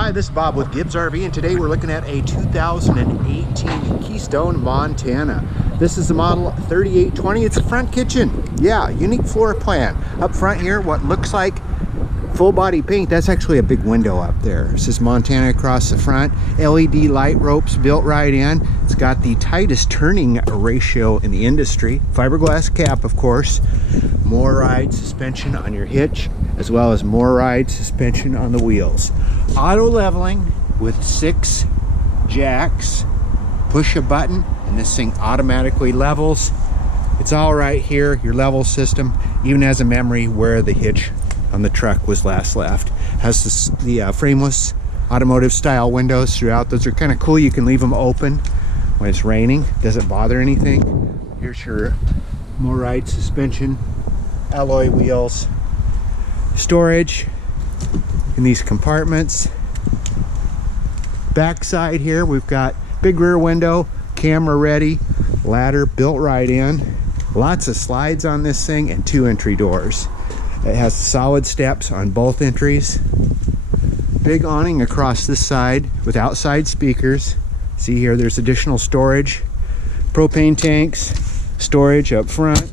Hi, this is Bob with Gibbs RV, and today we're looking at a 2018 Keystone Montana. This is the model 3820. It's a front kitchen. Yeah, unique floor plan. Up front here, what looks like full body paint. That's actually a big window up there. This is Montana across the front. LED light ropes built right in. It's got the tightest turning ratio in the industry. Fiberglass cap, of course. More ride suspension on your hitch, as well as more ride suspension on the wheels. Auto leveling with 6 jacks. Push a button and this thing automatically levels. It's all right here. Your level system even has a memory where the hitch on the truck was last left. Has the frameless automotive style windows throughout. Those are kind of cool. You can leave them open when it's raining. Doesn't bother anything. Here's your more ride suspension, alloy wheels, storage in these compartments. Back side here, we've got big rear window, camera ready, ladder built right in. Lots of slides on this thing and 2 entry doors. It has solid steps on both entries. Big awning across this side with outside speakers. See here, there's additional storage. Propane tanks, storage up front.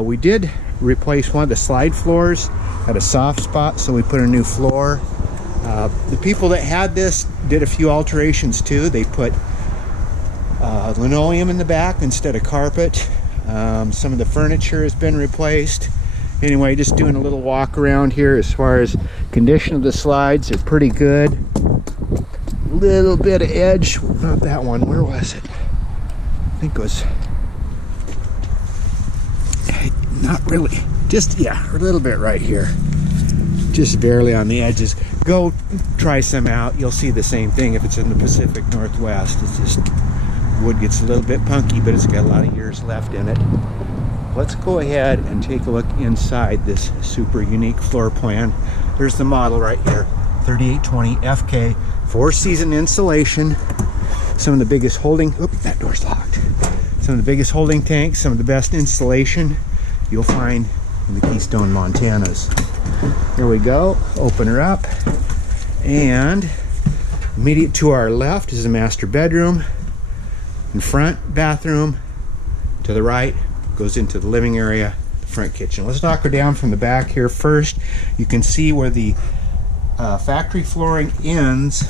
We did replace one of the slide floors. Had a soft spot, so we put a new floor. The people that had this did a few alterations too. They put linoleum in the back instead of carpet. Some of the furniture has been replaced. Anyway, just doing a little walk around here. As far as condition of the slides, they're pretty good. Little bit of edge, not that one, where was it? I think it was, not really, just, yeah, a little bit right here. Just barely on the edges. Go try some out. You'll see the same thing if it's in the Pacific Northwest. It's just, wood gets a little bit punky, but it's got a lot of years left in it. Let's go ahead and take a look inside this super unique floor plan. There's the model right here, 3820 FK, 4-season insulation. Some of the biggest holding, oops, that door's locked. Some of the biggest holding tanks, some of the best insulation you'll find in the Keystone Montanas. Here we go, open her up, and immediate to our left is the master bedroom. In front, bathroom. To the right, goes into the living area, the front kitchen. Let's knock her down from the back here first. You can see where the factory flooring ends,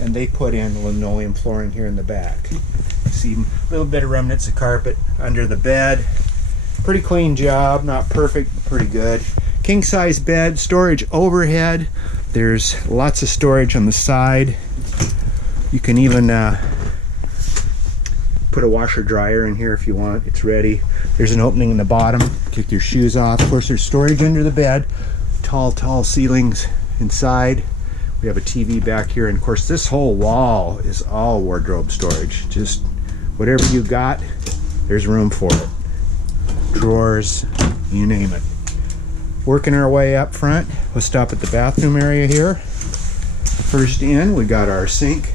and they put in linoleum flooring here in the back. See a little bit of remnants of carpet under the bed. Pretty clean job, not perfect, but pretty good. King size bed, storage overhead. There's lots of storage on the side. You can even put a washer dryer in here if you want. It's ready. There's an opening in the bottom. Kick your shoes off. Of course, there's storage under the bed. Tall ceilings inside. We have a TV back here, and of course this whole wall is all wardrobe storage. Just whatever you got, there's room for it. Drawers, you name it. Working our way up front, let's stop at the bathroom area here. First in, we got our sink,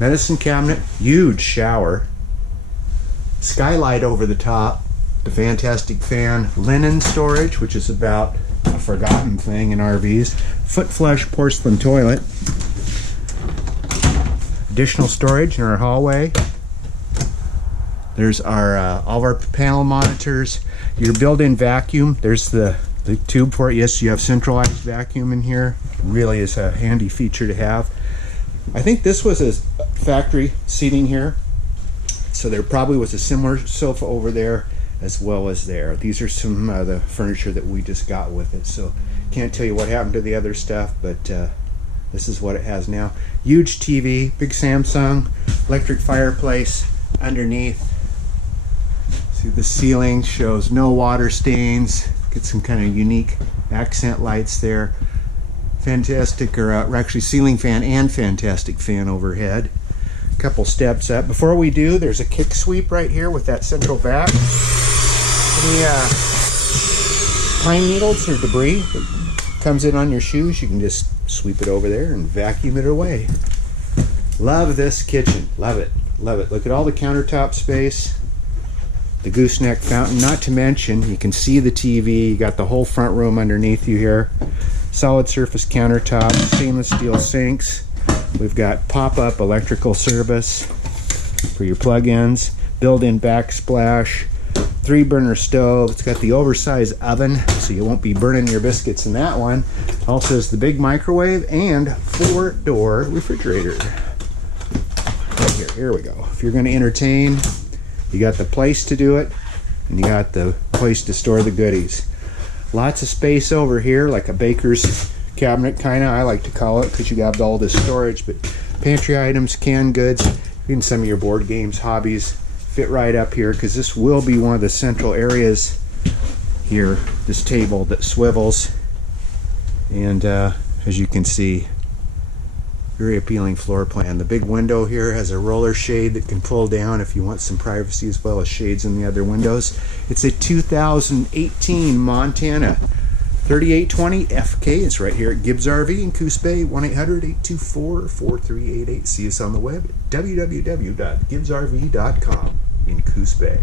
medicine cabinet, huge shower, skylight over the top, the fantastic fan, linen storage, which is about a forgotten thing in RVs, foot flush porcelain toilet, additional storage in our hallway. There's our all of our panel monitors, your built-in vacuum. There's the tube for it. Yes, you have centralized vacuum in here. Really is a handy feature to have. I think this was a factory seating here, so there probably was a similar sofa over there as well as there. These are some of the furniture that we just got with it, so can't tell you what happened to the other stuff, but this is what it has now. Huge TV, big Samsung, electric fireplace underneath. See, the ceiling shows no water stains. Get some kind of unique accent lights there. Fantastic, or actually ceiling fan and fantastic fan overhead. A couple steps up. Before we do, there's a kick sweep right here with that central vac. Any pine needles or debris that comes in on your shoes, you can just sweep it over there and vacuum it away. Love this kitchen. Love it. Love it. Look at all the countertop space. The gooseneck fountain, not to mention you can see the TV. You got the whole front room underneath you here. solid surface countertop, stainless steel sinks. We've got pop-up electrical service for your plug-ins, built-in backsplash, 3-burner stove. It's got the oversized oven, so you won't be burning your biscuits in that one. Also has the big microwave and 4-door refrigerator. Right here we go. If you're going to entertain, you got the place to do it, and you got the place to store the goodies. Lots of space over here, like a baker's cabinet, kind of, I like to call it, because you got all this storage. But pantry items, canned goods, even some of your board games, hobbies, fit right up here, because this will be one of the central areas here, this table that swivels. And as you can see, very appealing floor plan. The big window here has a roller shade that can pull down if you want some privacy, as well as shades in the other windows. It's a 2018 Montana 3820 FK. It's right here at Gibbs RV in Coos Bay. 1-800-824-4388. See us on the web at www.gibbsrv.com in Coos Bay.